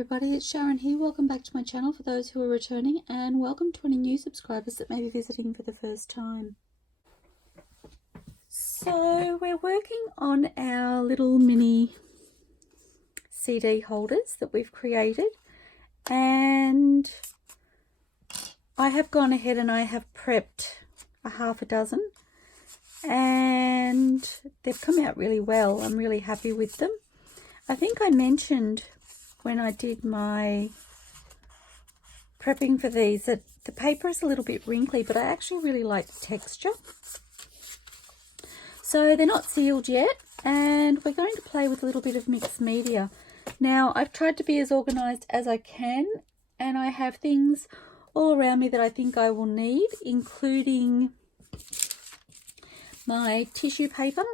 everybody, it's Sharon here. Welcome back to my channel for those who are returning, and welcome to any new subscribers that may be visiting for the first time. So we're working on our little mini CD holders that we've created, and I have gone ahead and I have prepped a half a dozen, and they've come out really well. I'm really happy with them. I think I mentioned when I did my prepping for these that the paper is a little bit wrinkly, but I actually really like the texture. So they're not sealed yet, and we're going to play with a little bit of mixed media. Now, I've tried to be as organized as I can, and I have things all around me that I think I will need, including my tissue paper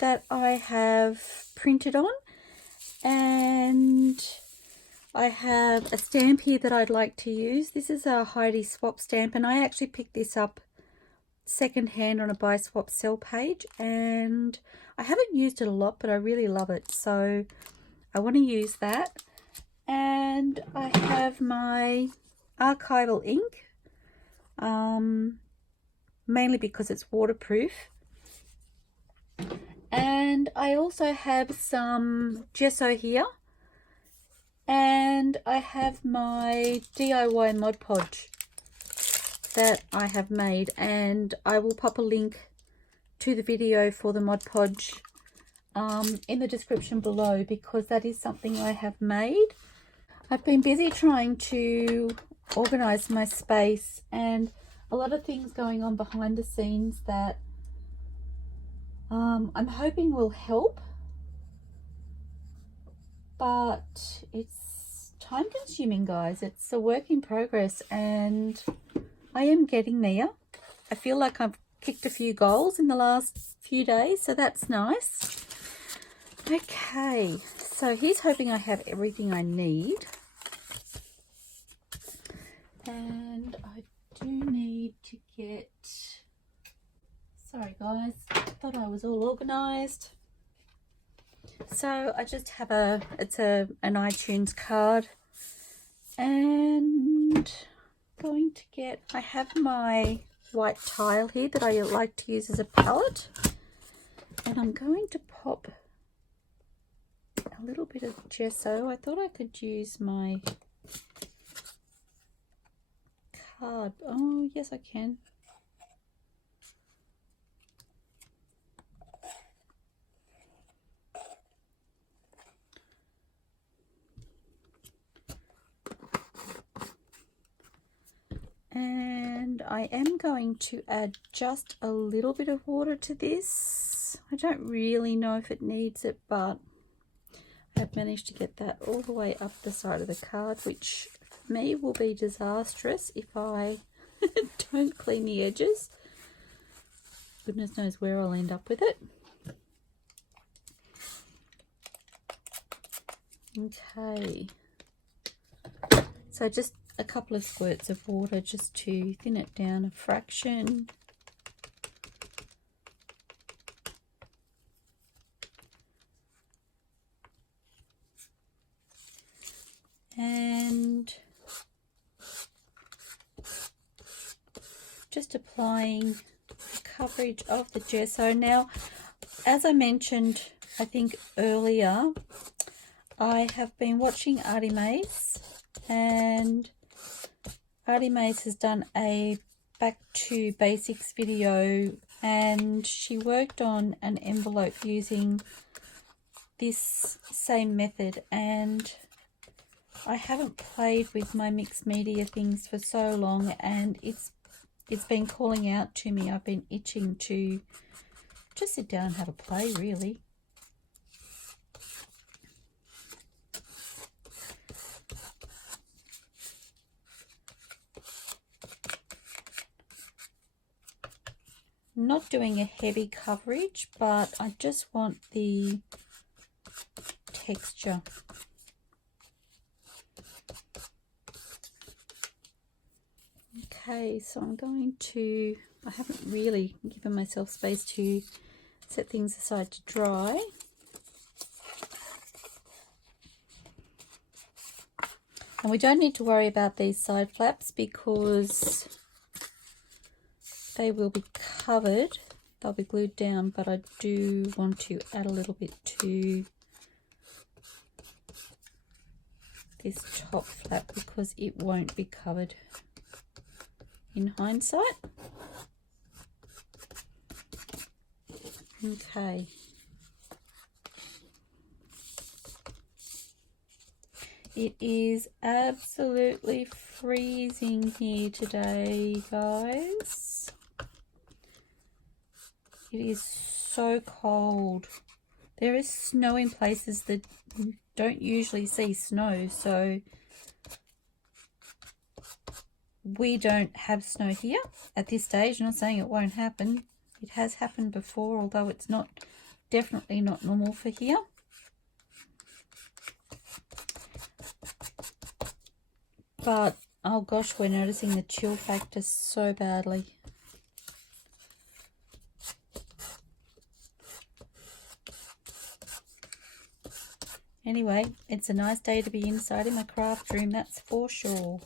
that I have printed on, and I have a stamp here that I'd like to use. This is a Heidi swap stamp, and I actually picked this up second hand on a buy swap sell page, and I haven't used it a lot, but I really love it, so I want to use that. And I have my archival ink, mainly because it's waterproof. And I also have some gesso here, and I have my DIY Mod Podge that I have made, and I will pop a link to the video for the Mod Podge in the description below, because that is something I have made. I've been busy trying to organize my space, and a lot of things going on behind the scenes that I'm hoping will help, but it's time consuming, guys. It's a work in progress, and I am getting there. I feel like I've kicked a few goals in the last few days, so that's nice. Okay, so here's hoping I have everything I need. And I do need to get... Sorry guys, thought I was all organized. So I just have an iTunes card, and going to get, I have my white tile here that I like to use as a palette, and I'm going to pop a little bit of gesso. I thought I could use my card. Oh yes, I can. And I am going to add just a little bit of water to this. I don't really know if it needs it, but I have managed to get that all the way up the side of the card, which for me will be disastrous if I don't clean the edges. Goodness knows where I'll end up with it. Okay. So just a couple of squirts of water just to thin it down a fraction. And just applying the coverage of the gesso. Now, as I mentioned, I think earlier, I have been watching ARTYmaze, and ARTYmaze has done a back to basics video, and she worked on an envelope using this same method, and I haven't played with my mixed media things for so long, and it's been calling out to me. I've been itching to just sit down and have a play, really. Not doing a heavy coverage, but I just want the texture. Okay, so I'm going to, I haven't really given myself space to set things aside to dry. And we don't need to worry about these side flaps because they will be covered. They'll be glued down, but I do want to add a little bit to this top flap because it won't be covered in hindsight. Okay. It is absolutely freezing here today, guys. It is so cold. There is snow in places that don't usually see snow, so we don't have snow here at this stage. I'm not saying it won't happen. It has happened before, although it's not, definitely not normal for here. But oh gosh, we're noticing the chill factor so badly. Anyway, it's a nice day to be inside in my craft room, that's for sure.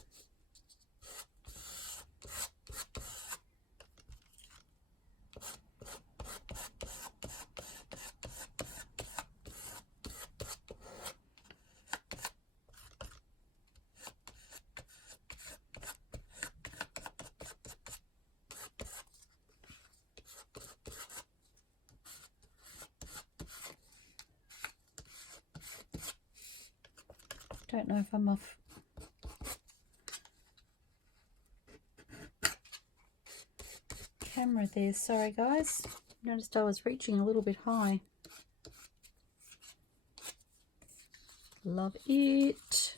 Don't know if I'm off camera there. Sorry guys. Noticed I was reaching a little bit high. Love it.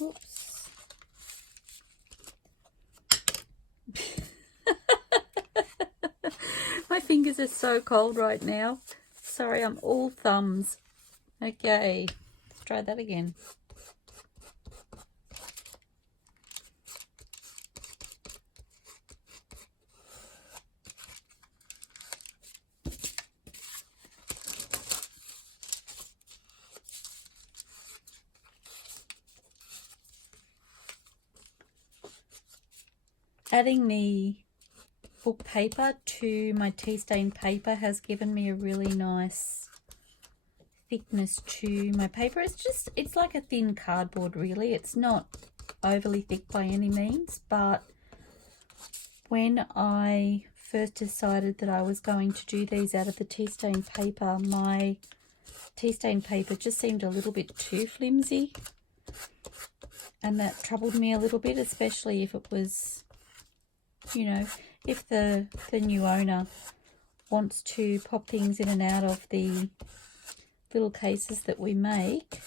Oops. My fingers are so cold right now. Sorry, I'm all thumbs. Okay, let's try that again. Adding the book paper to my tea stain paper has given me a really nice thickness to my paper. It's like a thin cardboard really. It's not overly thick by any means, but when I first decided that I was going to do these out of the tea stain paper, my tea stain paper just seemed a little bit too flimsy, and that troubled me a little bit, especially if it was, you know, if the new owner wants to pop things in and out of the little cases that we make.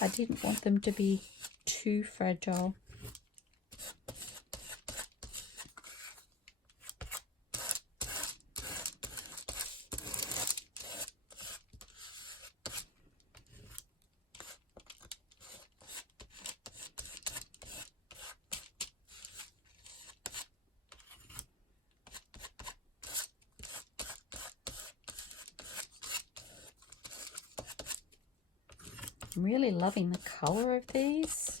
I didn't want them to be too fragile. I'm really loving the colour of these.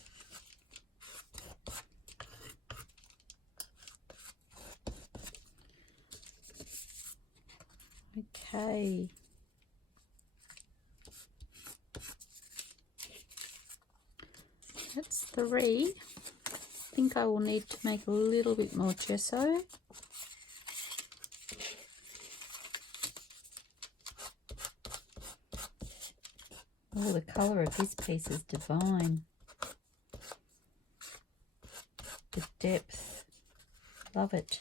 Okay. That's 3. I think I will need to make a little bit more gesso. Oh, the colour of this piece is divine. The depth, love it.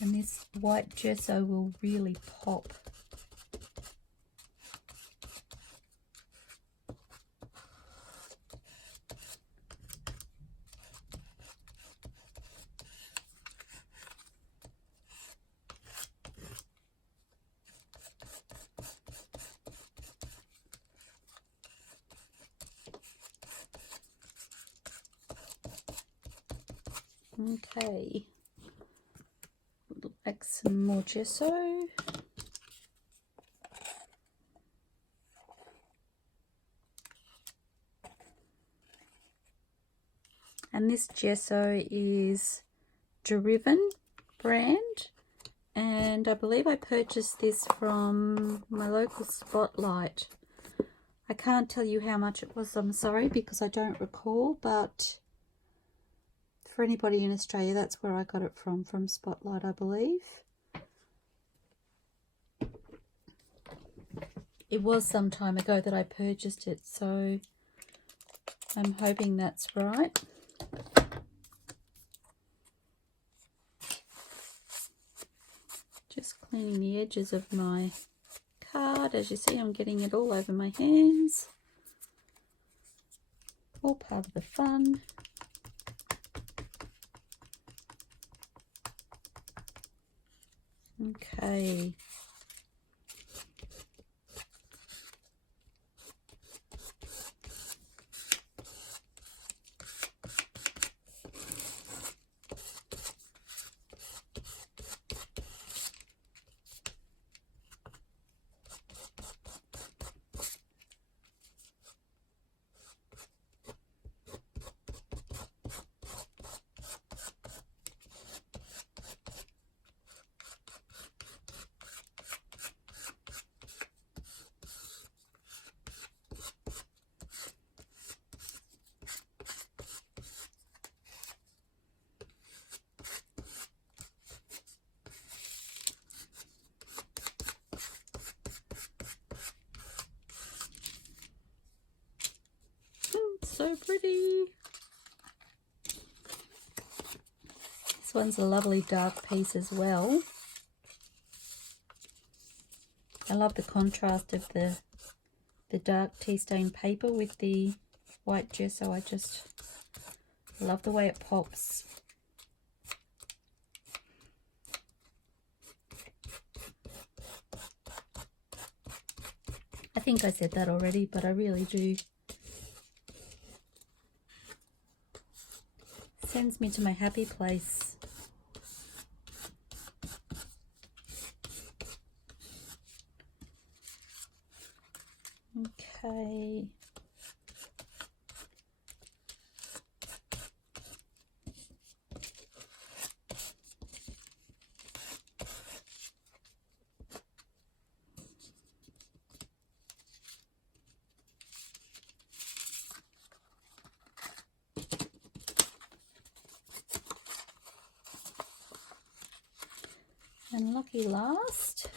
And this white gesso will really pop. Okay, look like some more gesso. And this gesso is Driven brand, and I believe I purchased this from my local Spotlight. I can't tell you how much it was, I'm sorry, because I don't recall, but for anybody in Australia, that's where I got it from Spotlight, I believe. It was some time ago that I purchased it, so I'm hoping that's right. Just cleaning the edges of my card. As you see, I'm getting it all over my hands. All part of the fun. Okay. So pretty. This one's a lovely dark piece as well. I love the contrast of the dark tea stain paper with the white gesso. I just love the way it pops. I think I said that already, but I really do. Sends me to my happy place. Okay. And lucky last,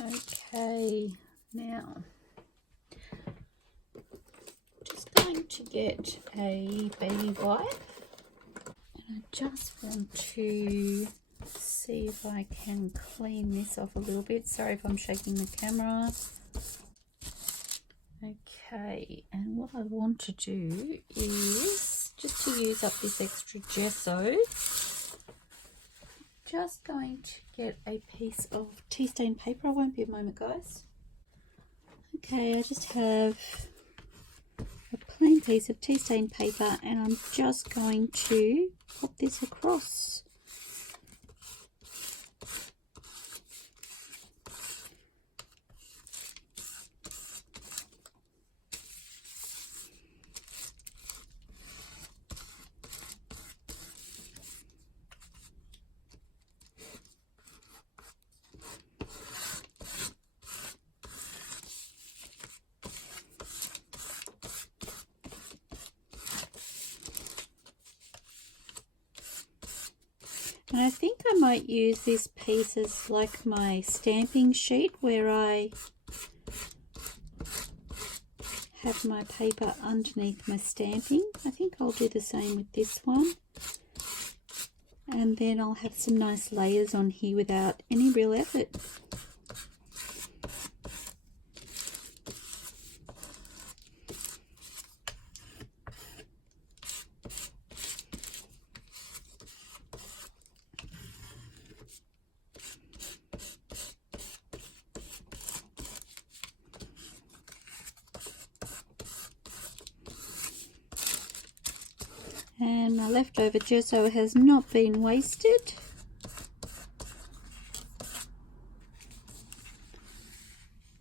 okay, now just going to get a baby wipe, and I just want to see if I can clean this off a little bit. Sorry if I'm shaking the camera. Okay, and what I want to do is just to use up this extra gesso, just going to get a piece of tea stain paper. I won't be a moment, guys. Okay, I just have a plain piece of tea stain paper, and I'm just going to pop this across. And I think I might use this piece as like my stamping sheet where I have my paper underneath my stamping. I think I'll do the same with this one. And then I'll have some nice layers on here without any real effort. And my leftover gesso has not been wasted.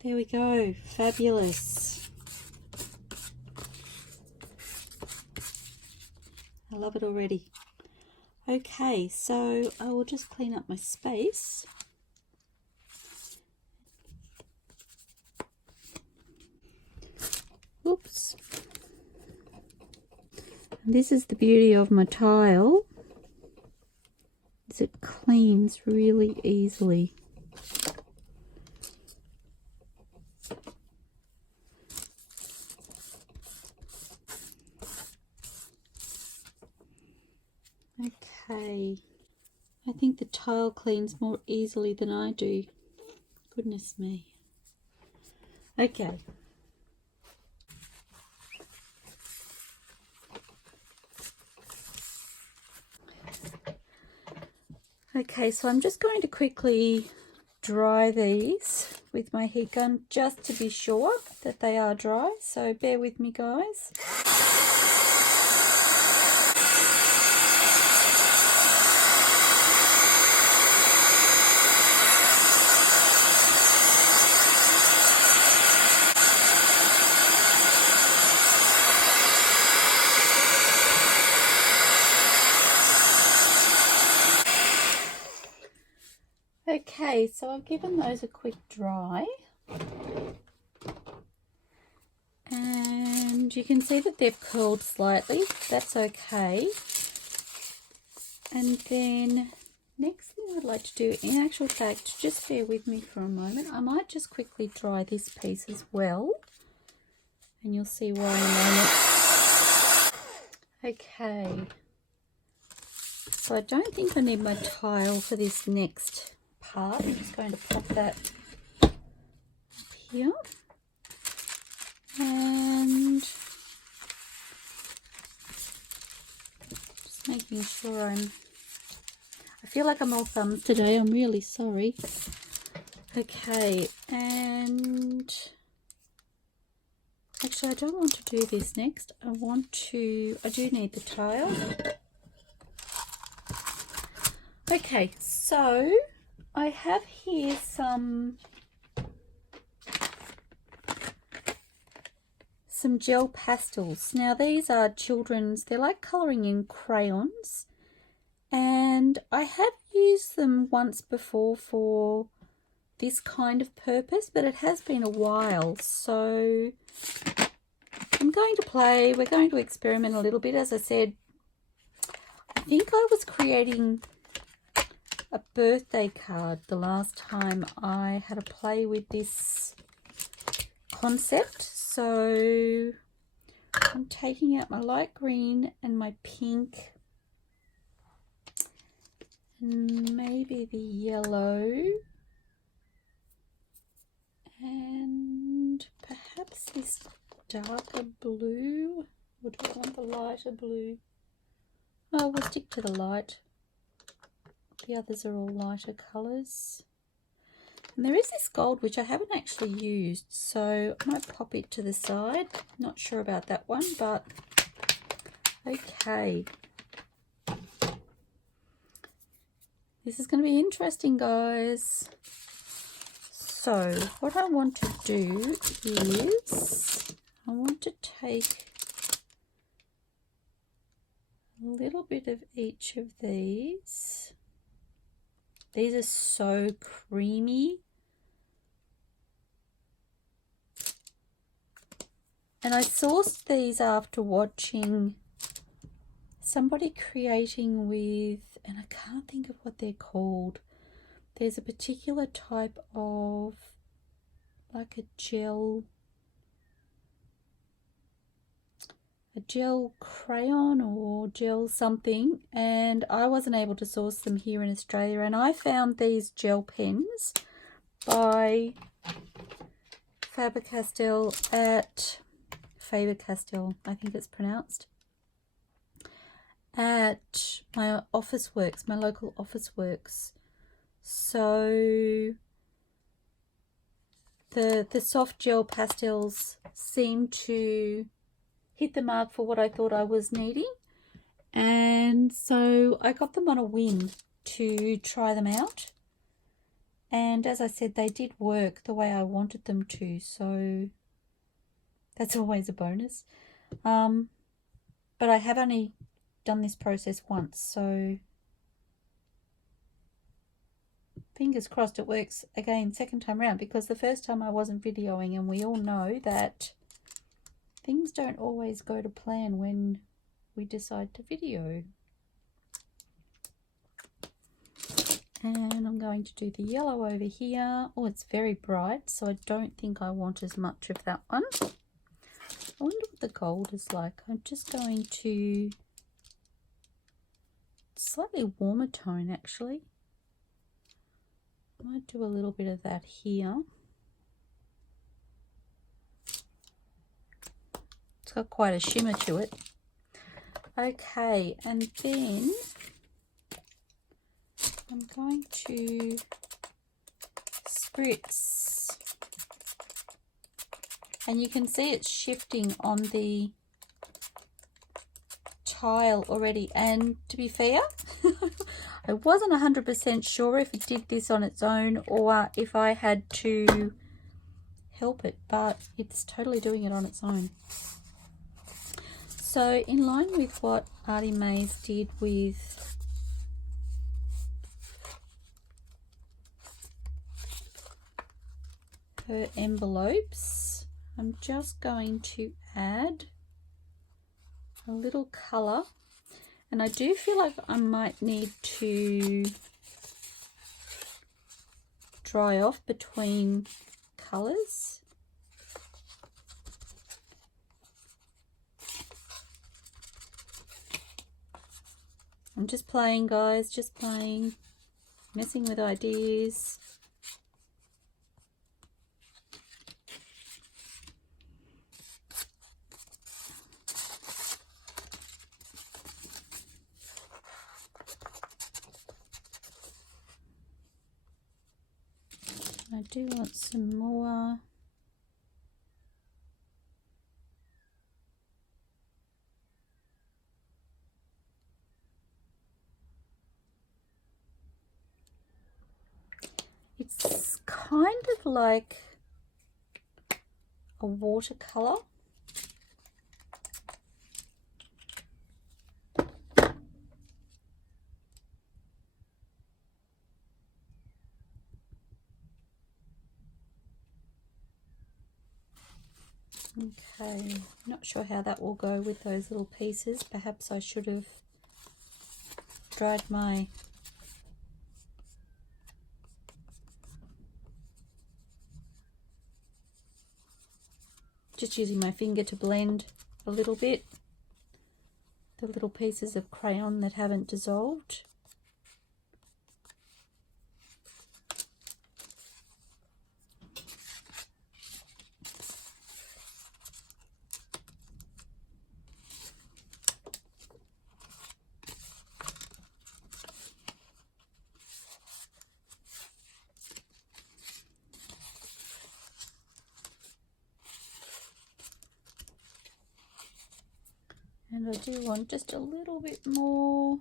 There we go, fabulous. I love it already. Okay, so I will just clean up my space. Oops. This is the beauty of my tile, is it cleans really easily. Okay, I think the tile cleans more easily than I do. Goodness me. Okay. Okay, so I'm just going to quickly dry these with my heat gun just to be sure that they are dry, so bear with me guys. Okay, so I've given those a quick dry, and you can see that they've curled slightly. That's okay. And then next thing I'd like to do, in actual fact, just bear with me for a moment. I might just quickly dry this piece as well, and you'll see why in a moment. Okay, so I don't think I need my tile for this next part. I'm just going to pop that up here, and just making sure I feel like I'm all thumbs today. I'm really sorry. Okay, and actually I don't want to do this next. I do need the tile. Okay, so I have here some gel pastels. Now these are children's, they're like colouring in crayons, and I have used them once before for this kind of purpose, but it has been a while, so I'm going to play, we're going to experiment a little bit. As I said, I think I was creating a birthday card the last time I had a play with this concept. So I'm taking out my light green and my pink and maybe the yellow and perhaps this darker blue, or do I want the lighter blue? Oh, we'll stick to the light. The others are all lighter colours. And there is this gold which I haven't actually used, so I might pop it to the side. Not sure about that one, but okay. This is going to be interesting, guys. So what I want to do is I want to take a little bit of each of these. These are so creamy. And I sourced these after watching somebody creating with, and I can't think of what they're called. There's a particular type of, like a gel crayon or gel something, and I wasn't able to source them here in Australia, and I found these gel pens by Faber-Castell at Faber-Castell, I think it's pronounced, at my office works, my local office works. So the soft gel pastels seem to hit the mark for what I thought I was needing, and so I got them on a whim to try them out, and as I said, they did work the way I wanted them to, so that's always a bonus. But I have only done this process once, so fingers crossed it works again second time around, because the first time I wasn't videoing, and we all know that things don't always go to plan when we decide to video. And I'm going to do the yellow over here. Oh, it's very bright, so I don't think I want as much of that one. I wonder what the gold is like. I'm just going to slightly warmer tone, actually. I might do a little bit of that here. It's got quite a shimmer to it. Okay, and then I'm going to spritz, and you can see it's shifting on the tile already, and to be fair, I wasn't 100% sure if it did this on its own or if I had to help it, but it's totally doing it on its own. So in line with what ARTYmaze did with her envelopes, I'm just going to add a little colour, and I do feel like I might need to dry off between colours. I'm just playing, guys, just playing, messing with ideas. I do want some more. It's kind of like a watercolor. Okay, not sure how that will go with those little pieces. Perhaps I should have dried my just using my finger to blend a little bit the little pieces of crayon that haven't dissolved. And I do want just a little bit more.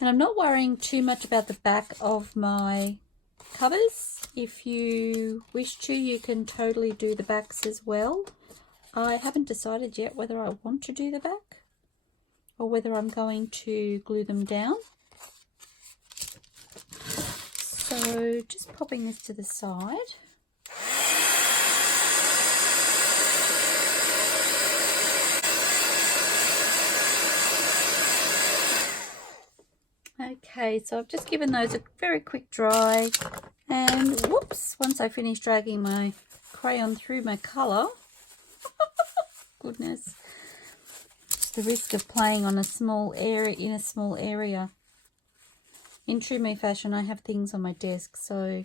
And I'm not worrying too much about the back of my covers. If you wish to, you can totally do the backs as well. I haven't decided yet whether I want to do the back or whether I'm going to glue them down. So just popping this to the side. Okay, so I've just given those a very quick dry, and whoops, once I finish dragging my crayon through my colour, goodness, it's the risk of playing on a small area, in a small area. In true me fashion, I have things on my desk, so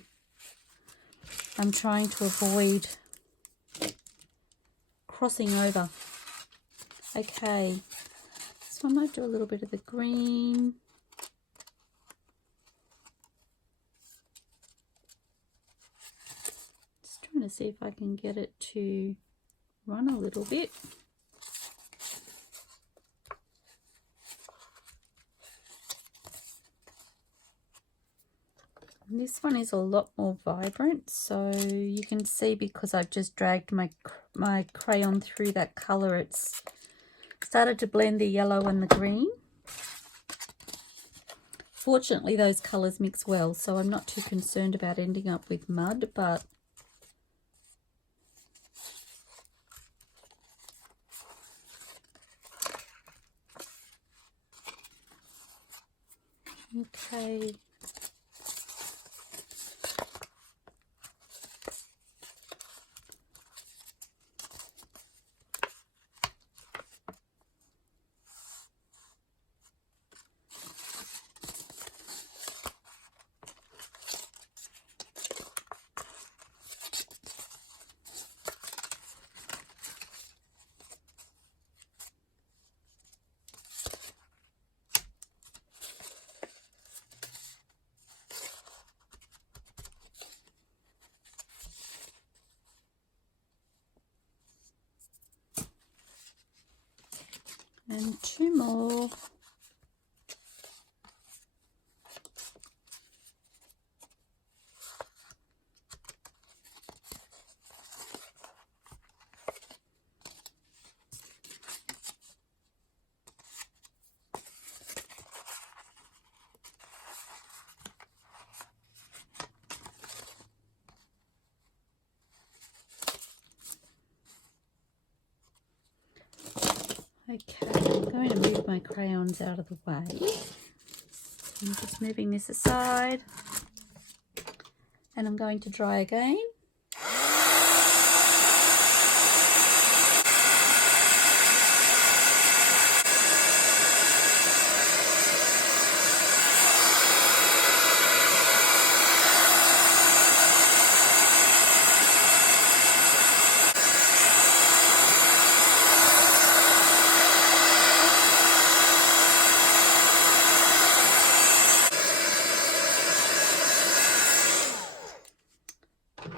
I'm trying to avoid crossing over. Okay, so I might do a little bit of the green. Just trying to see if I can get it to run a little bit. And this one is a lot more vibrant, so you can see because I've just dragged my crayon through that colour, it's started to blend the yellow and the green. Fortunately, those colours mix well, so I'm not too concerned about ending up with mud, but okay. And two more. Okay, I'm going to move my crayons out of the way. I'm just moving this aside, and I'm going to dry again.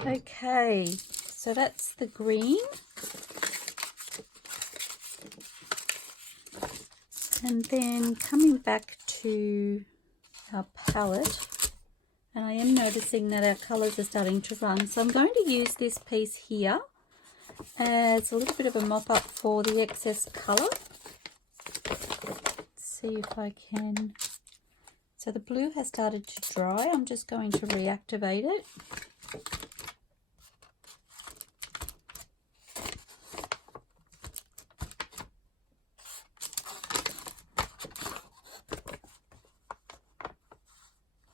Okay, so that's the green, and then coming back to our palette, and I am noticing that our colours are starting to run, so I'm going to use this piece here as a little bit of a mop up for the excess colour. Let's see if I can. So the blue has started to dry. I'm just going to reactivate it.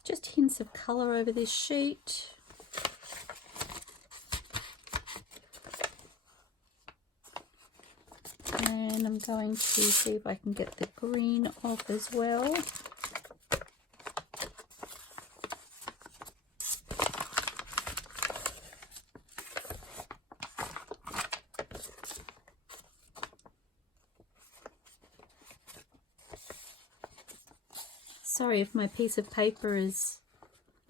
Just hints of colour over this sheet. And I'm going to see if I can get the green off as well. Sorry if my piece of paper is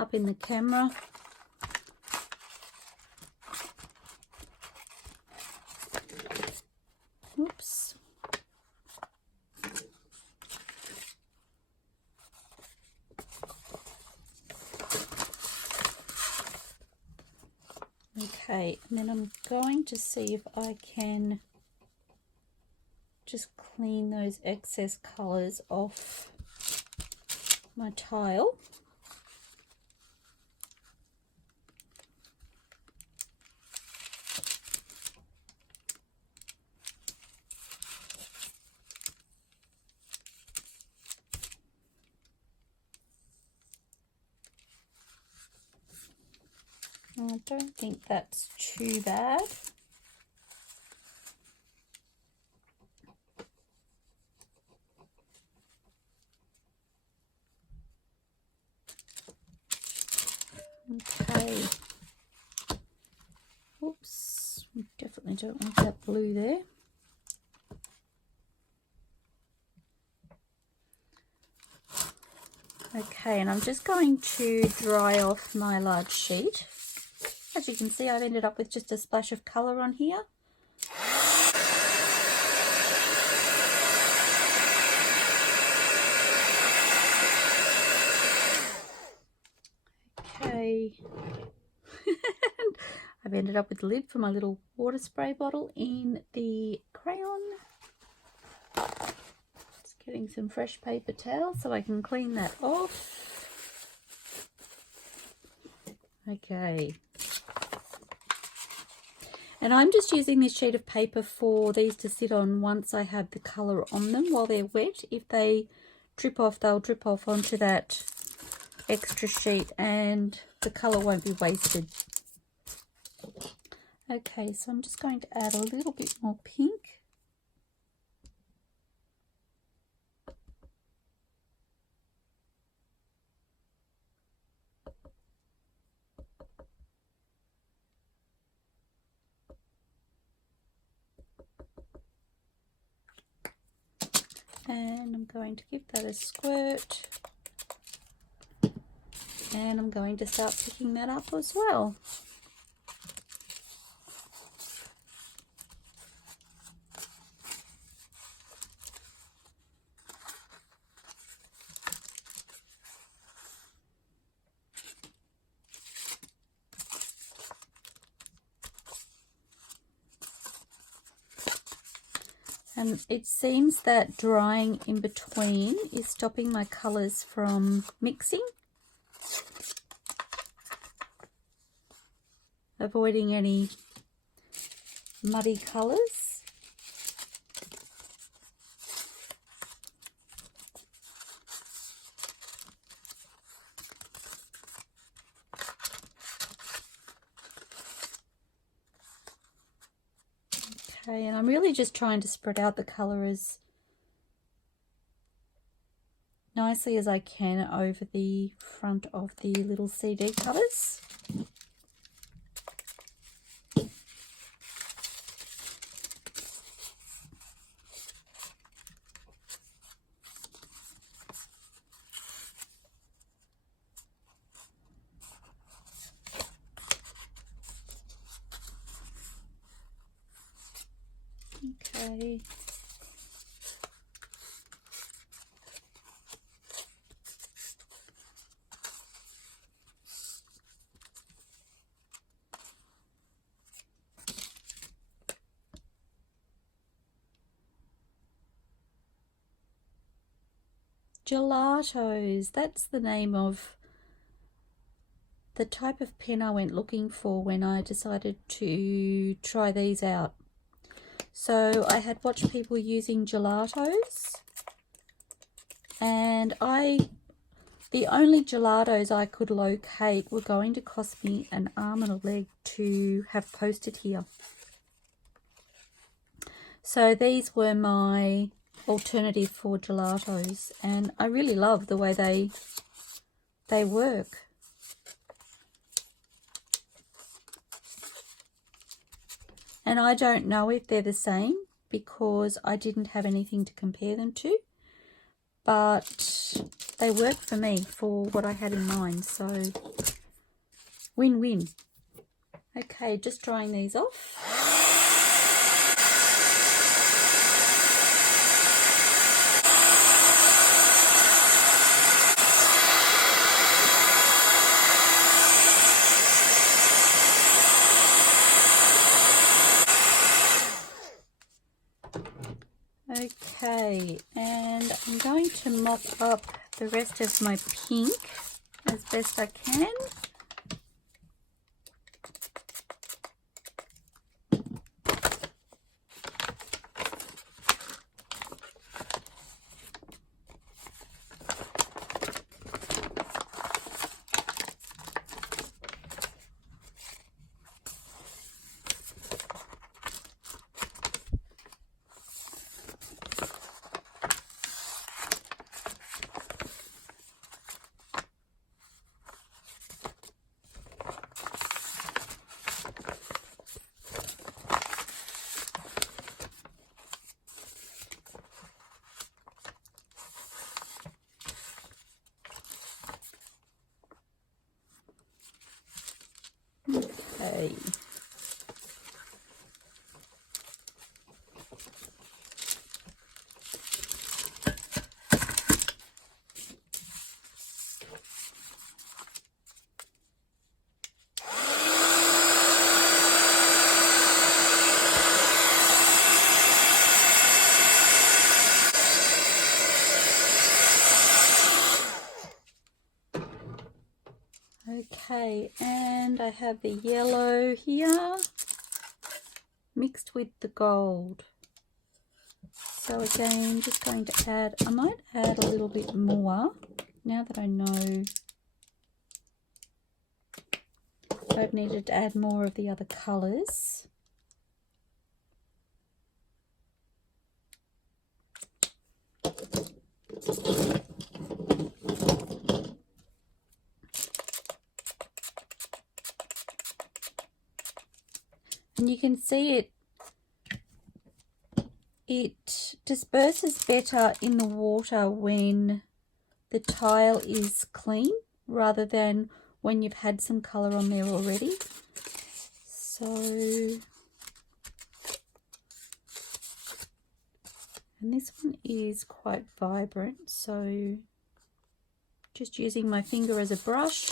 up in the camera. Oops. Okay, and then I'm going to see if I can just clean those excess colours off my tile. I don't think that's too bad. Okay. Oops, we definitely don't want that blue there. Okay, and I'm just going to dry off my large sheet. As you can see, I've ended up with just a splash of colour on here. Okay. I've ended up with the lid for my little water spray bottle in the crayon. Just getting some fresh paper towel so I can clean that off. Okay. And I'm just using this sheet of paper for these to sit on once I have the colour on them while they're wet. If they drip off, they'll drip off onto that extra sheet and the colour won't be wasted. Okay, so I'm just going to add a little bit more pink. And I'm going to give that a squirt. And I'm going to start picking that up as well. And it seems that drying in between is stopping my colours from mixing, avoiding any muddy colours. Okay, and I'm really just trying to spread out the colour as nicely as I can over the front of the little CD covers. Okay. Gelatos, that's the name of the type of pen I went looking for when I decided to try these out. So I had watched people using gelatos, and the only gelatos I could locate were going to cost me an arm and a leg to have posted here. So these were my alternative for gelatos, and I really love the way they work. And I don't know if they're the same because I didn't have anything to compare them to, but they work for me for what I had in mind, so win-win. Okay, just drying these off. Okay, and I'm going to mop up the rest of my pink as best I can. Okay. Okay, and I have the yellow here mixed with the gold. So again, just going to add, I might add a little bit more now that I know I've needed to add more of the other colours. And you can see it disperses better in the water when the tile is clean rather than when you've had some colour on there already. So, and this one is quite vibrant, so just using my finger as a brush.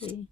Okay.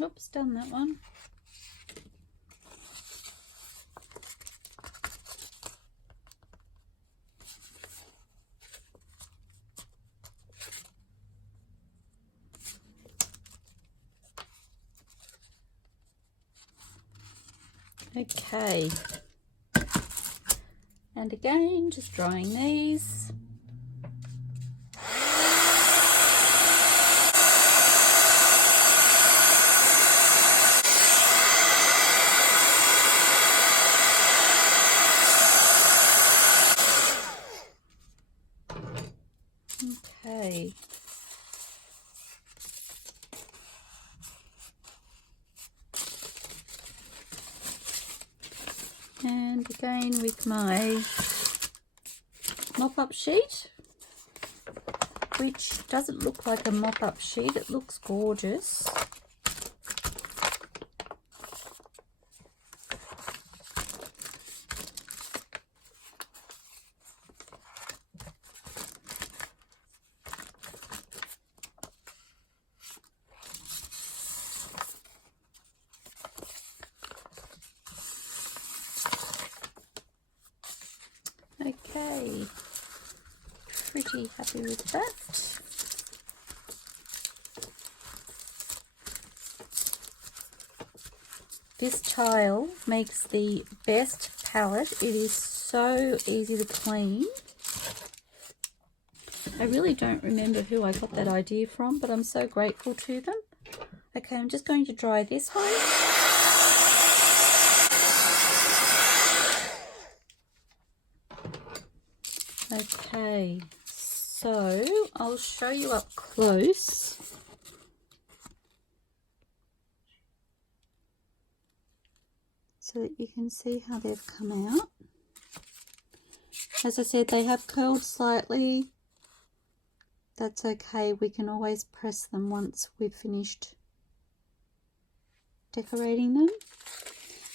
Oops, done that one. Okay, and again just drying these. Okay. And again with my mop-up sheet, which doesn't look like a mop-up sheet. It looks gorgeous. Okay, pretty happy with that. This tile makes the best palette. It is so easy to clean. I really don't remember who I got that idea from, but I'm so grateful to them. Okay, I'm just going to dry this one. Okay, so I'll show you up close. So that you can see how they've come out. As I said, they have curled slightly. That's okay, we can always press them once we've finished decorating them.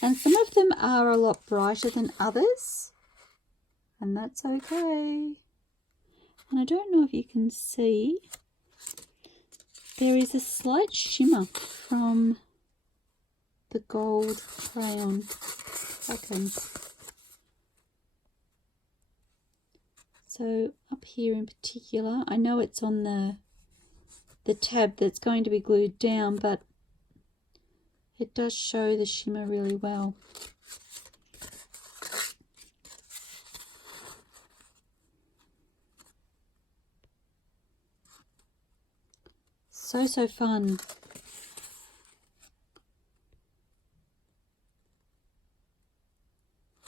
And some of them are a lot brighter than others, and that's okay. And I don't know if you can see, there is a slight shimmer from the gold crayon. Okay. So up here in particular, I know it's on the tab that's going to be glued down, but it does show the shimmer really well. So fun.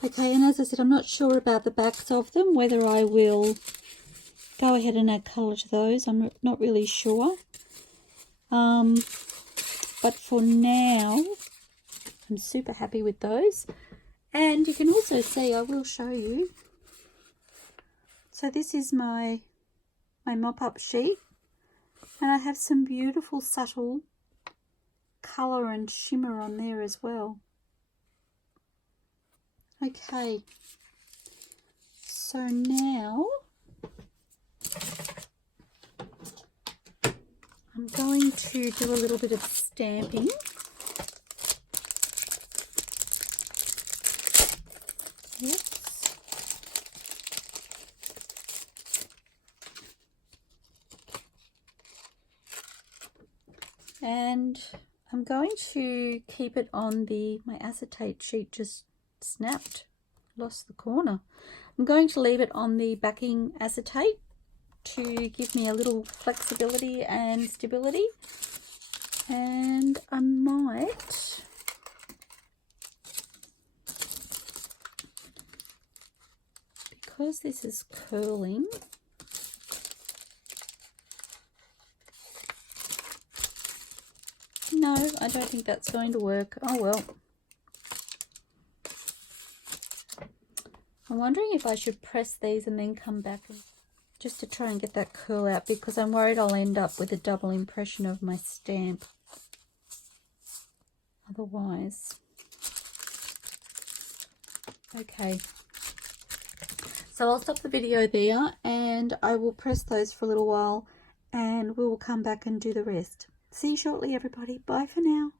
Okay, and as I said, I'm not sure about the backs of them, whether I will go ahead and add colour to those. I'm not really sure. But for now, I'm super happy with those. And you can also see, I will show you. So this is my mop-up sheet. And I have some beautiful subtle colour and shimmer on there as well. Okay, so now I'm going to do a little bit of stamping. Oops. And I'm going to keep it on my acetate sheet. Just snapped, lost the corner. I'm going to leave it on the backing acetate to give me a little flexibility and stability. And I might because this is curling, no, I don't think that's going to work. Oh well. I'm wondering if I should press these and then come back just to try and get that curl out, because I'm worried I'll end up with a double impression of my stamp otherwise. Okay, so I'll stop the video there and I will press those for a little while and we will come back and do the rest. See you shortly, everybody. Bye for now.